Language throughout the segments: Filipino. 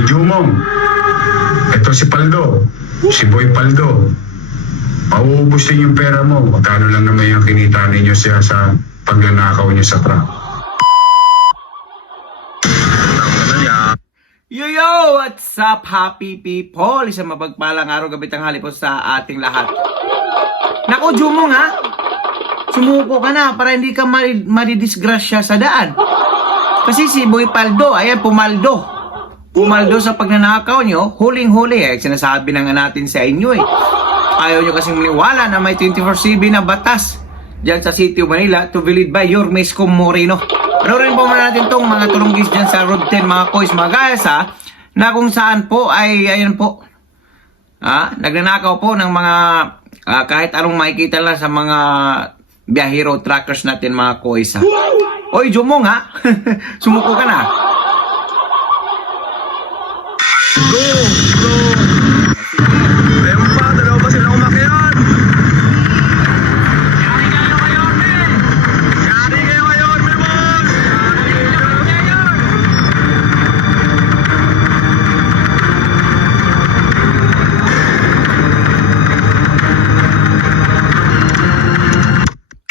Oy, Jumong. Ito si Paldo. Si Boy Paldo. Mauubos din yung pera mo. Magkano lang naman yung kinita ninyo siya sa pagnanakaw niyo sa truck. Yo! What's up, happy people? Isang mapagpalang araw, gabi, tanghali po sa ating lahat. Naku, Jumong ha? Sumuko ka na para hindi ka madidisgrasya sa daan. Kasi si Boy Paldo, ayan, pumaldo. Pumaldo sa pagnanakaw nyo, huling-huli eh. Sinasabi na nga natin sa inyo eh. Ayaw nyo kasing maniwala na may 24/7 na batas dyan sa City of Manila to be led by your Miss Moreno. Panoorin po muna natin tong mga tulunggis dyan sa Road 10, mga kois, mga guys ha, na kung saan po ay, ayan po, nagnanakaw po ng mga, kahit anong makikita lang sa mga biyahero trackers natin, mga kois ha. Oy, Jumong ha, sumuko ka na. Go! Go! Ayun pa, dalawa pa sila umakyat! Yari kayo ngayon, men! Yari kayo ngayon, men, boss! Yari kayo ngayon!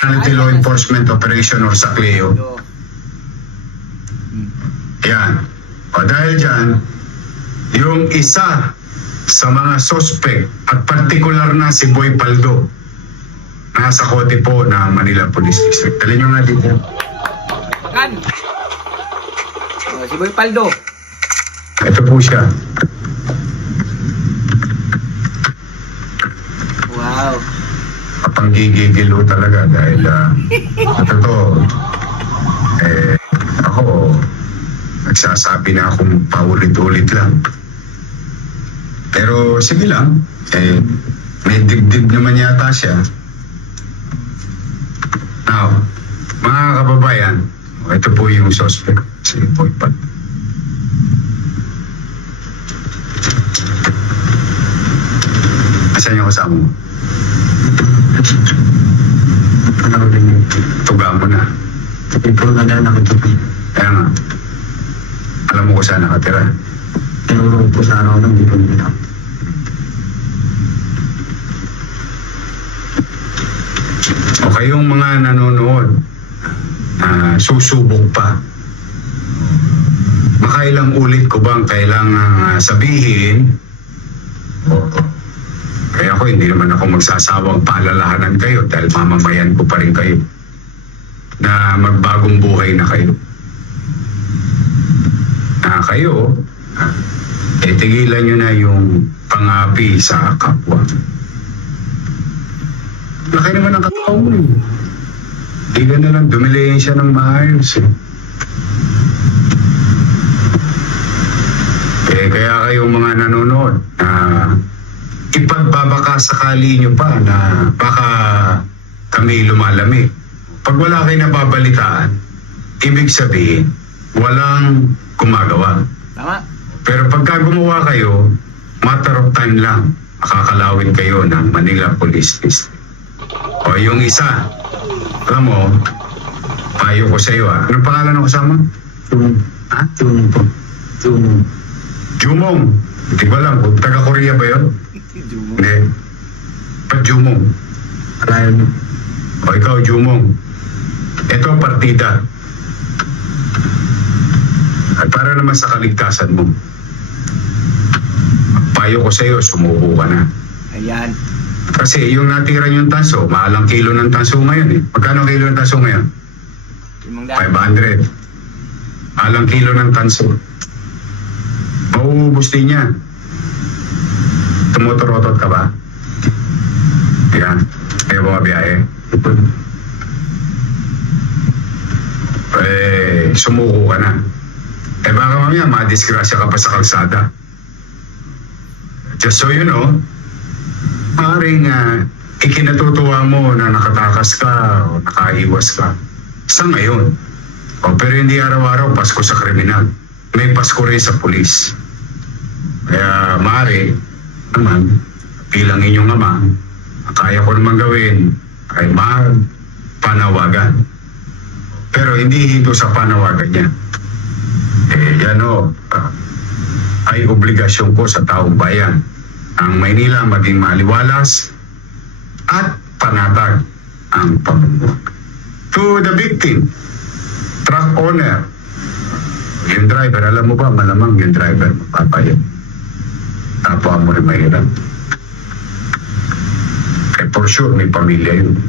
Anti-law enforcement operation or SACLEO. Yan. O dahil dyan, yung isa sa mga suspect at partikular na si Boy Paldo nasa kote po ng Manila Police District. Dali nyo nga dito. Kan? Si Boy Paldo. Ito po siya. Wow. Kapanggigigilo talaga dahil ito to, ako nagsasabi na akong paulit-ulit lang. Pero sige lang, may dibdib naman yata siya. Now, mga kababayan, ito po yung suspect, si Boy Paldo. Asan yung kasama mo? Tuga mo na. Ito na lang nakatupi. Kaya nga, alam mo ko saan nakatira. Tinurong po sa araw ng dipon nila. O kayong mga nanonood, susubok pa. Makailang ulit ko bang kailangang sabihin? Kaya ako, hindi naman ako magsasawang paalalahanan kayo dahil mamamayan ko pa rin kayo na magbagong buhay na kayo. Na kayo, tigilan nyo na yung pangapi sa kapwa. Laki naman ang katao mo eh. Hindi ka na lang dumilayin siya ng maayos eh. Kaya kayong mga nanonood, ipagbabaka sakali nyo pa na baka kami lumalamig. Pag wala kayo nababalitaan, ibig sabihin, walang gumagawa. Tama. Pero pagka gumawa kayo, matter of time lang, makakalawin kayo ng Manila Police District. O yung isa, alam mo, payo ko sa iyo Anong pangalan ng kasama? Jumong. Jumong po. Jumong. Jumong. Hindi ko alam, taga-Korea ba yun? Hindi. Ba't Jumong? Alayan mo. O ikaw, Jumong. Ito ang partida. At para naman sa kaligtasan mo, payo ko sa iyo, sumuko ka na. Ayan. Kasi yung natira yung tanso, mahalang kilo ng tanso ngayon eh. Magkano kilo ng tanso ngayon? 500. Mahalang kilo ng tanso. Mauubos din yan. Tumutorotot ka ba? Yan. Kaya mga biyahe. Sumuko ka na. Baka mamaya madisgrasya ka pa sa kalsada. Just so you know, maaaring ikinatutuwa mo na nakatakas ka o nakaiwas ka. Sa ngayon. Pero hindi araw-araw Pasko sa kriminal. May Pasko rin sa pulis. Kaya maaari naman, bilang inyong ama, kaya ko naman gawin ay magpanawagan. Pero hindi hinto sa panawagan niya. Yan o, ay obligasyon ko sa taong bayan. Ang Maynila maging maliwalas at panatag ang pamumuhay. To the victim, truck owner, yung driver, alam mo ba, malamang yung driver mapapayag. Tapos mo rin mahirap. Eh for sure, may pamilya yun.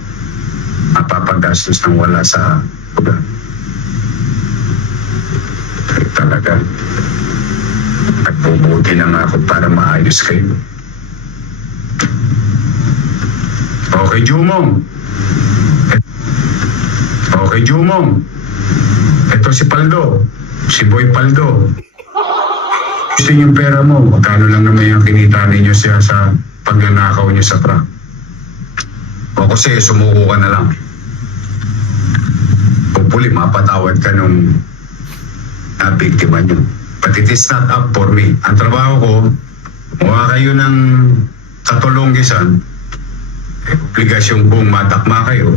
Mapapagastos ng wala sa lugar. Kaya talaga, nagbubuti na nga ako para maayos kayo. Okay, Jumong. Okay, Jumong. Ito si Paldo. Si Boy Paldo. Gusto niyo yung pera mo. Magkano lang naman yung kinita ninyo siya sa pagnanakaw niyo sa truck. O kasi sumuko ka na lang. Hopefully, mapatawad ka nung nabiktima niyo. But it is not up for me. Ang trabaho ko, kumuha kayo ng katulonggisan, obligasyon kong matakma kayo,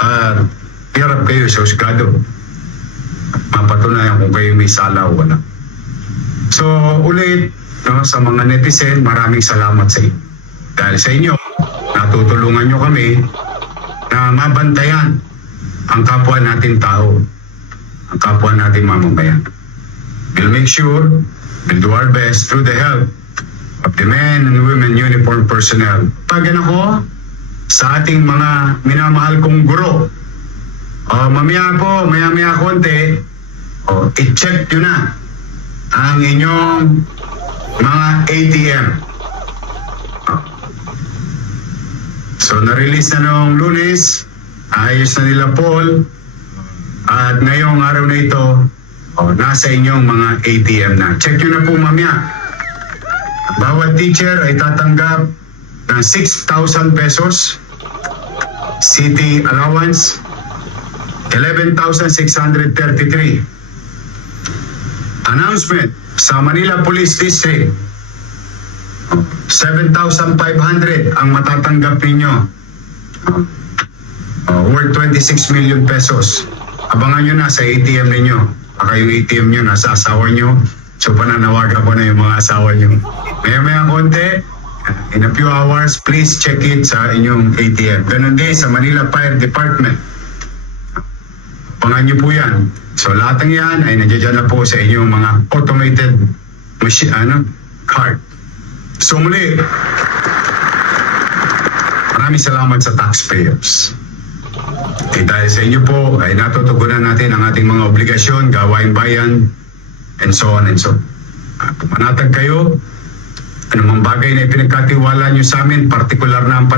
at hirap kayo sa husgado. Mapatunayan kung kayo may sala o wala. So, ulit, no, sa mga netizen, maraming salamat sa inyo. Dahil sa inyo, natutulungan nyo kami na mabantayan ang kapwa natin tao, ang kapwa natin mamamayan. We'll make sure, we'll do our best through the help of the men and women uniform personnel. Pagan ako sa ating mga minamahal kong guro. Maya konti, i-check nyo na ang inyong mga ATM. So, na-release na noong Lunes, ayos na nila Paul, at ngayong araw na ito, nasa inyong mga ATM na. Check nyo na po mamaya. Bawat teacher ay tatanggap ng 6,000 pesos, city allowance, 11,633. Announcement sa Manila Police District, 7,500 ang matatanggap ninyo, worth 26 million pesos. Abangan nyo na sa ATM ninyo. Baka yung ATM nyo nasa asawa nyo, so pananawagan ko na yung mga asawa nyo. Maya konti, in a few hours, please check it sa inyong ATM. Ganun din sa Manila Fire Department. Abangan nyo po yan. So lahat ng yan ay nandiyan na po sa inyong mga automated machine, card. So muli, maraming salamat sa taxpayers. Dahil sa inyo po ay natutugunan natin ang ating mga obligasyon, gawain bayan, and so on and so on. Manatag kayo, anumang bagay na ipinagkatiwala nyo sa amin, partikular na ang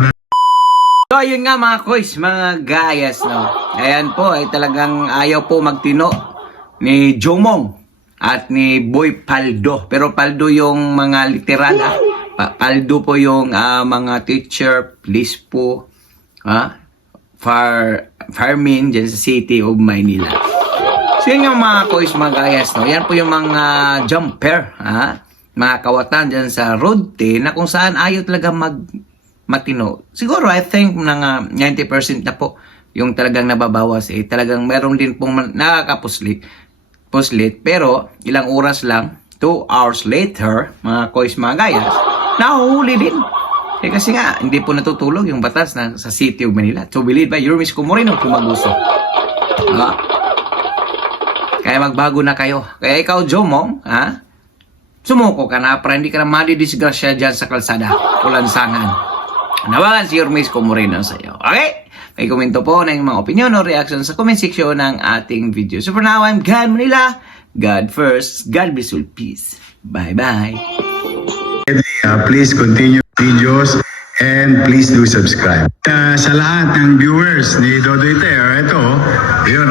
So, ayun nga mga koys, mga gayas, no. Ayan po, ay talagang ayaw po magtino ni Jomong at ni Boy Paldo. Pero Paldo yung mga literal, Paldo po yung mga teacher, please po, farming dyan sa City of Maynila. So, yun yung mga koys, mga gayas, no. Yan po yung mga jumper, mga kawatan dyan sa Road 10 na kung saan ayaw talaga matino. Siguro, I think, 90% na po yung talagang nababawas. Talagang meron din pong nakakapuslit. Pero, ilang oras lang, 2 hours later, mga kois, mga gayas, nahuhuli din. Kasi nga, hindi po natutulog yung batas na sa City of Manila. So, believe by your Miss Kumorino, Kumaguso. Kaya magbago na kayo. Kaya ikaw, Jomong, sumuko ka na para hindi ka na madidisgrasya dyan sa kalsada o lansangan. Nawagan si Yormis Comorino sa iyo. Okay? May komento po ng mga opinion o reaction sa comment section ng ating video. So for now, I'm God Manila. God first. God bless you. Peace. Bye-bye. Please continue videos and please do subscribe. Sa lahat ng viewers ni Dodoy Teo, ito, yun,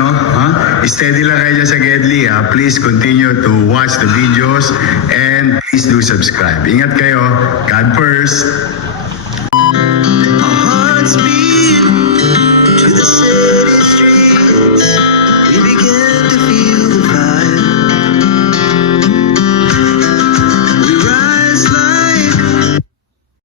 steady lang kayo sa Gedli. Please continue to watch the videos and please do subscribe. Ingat kayo. God first.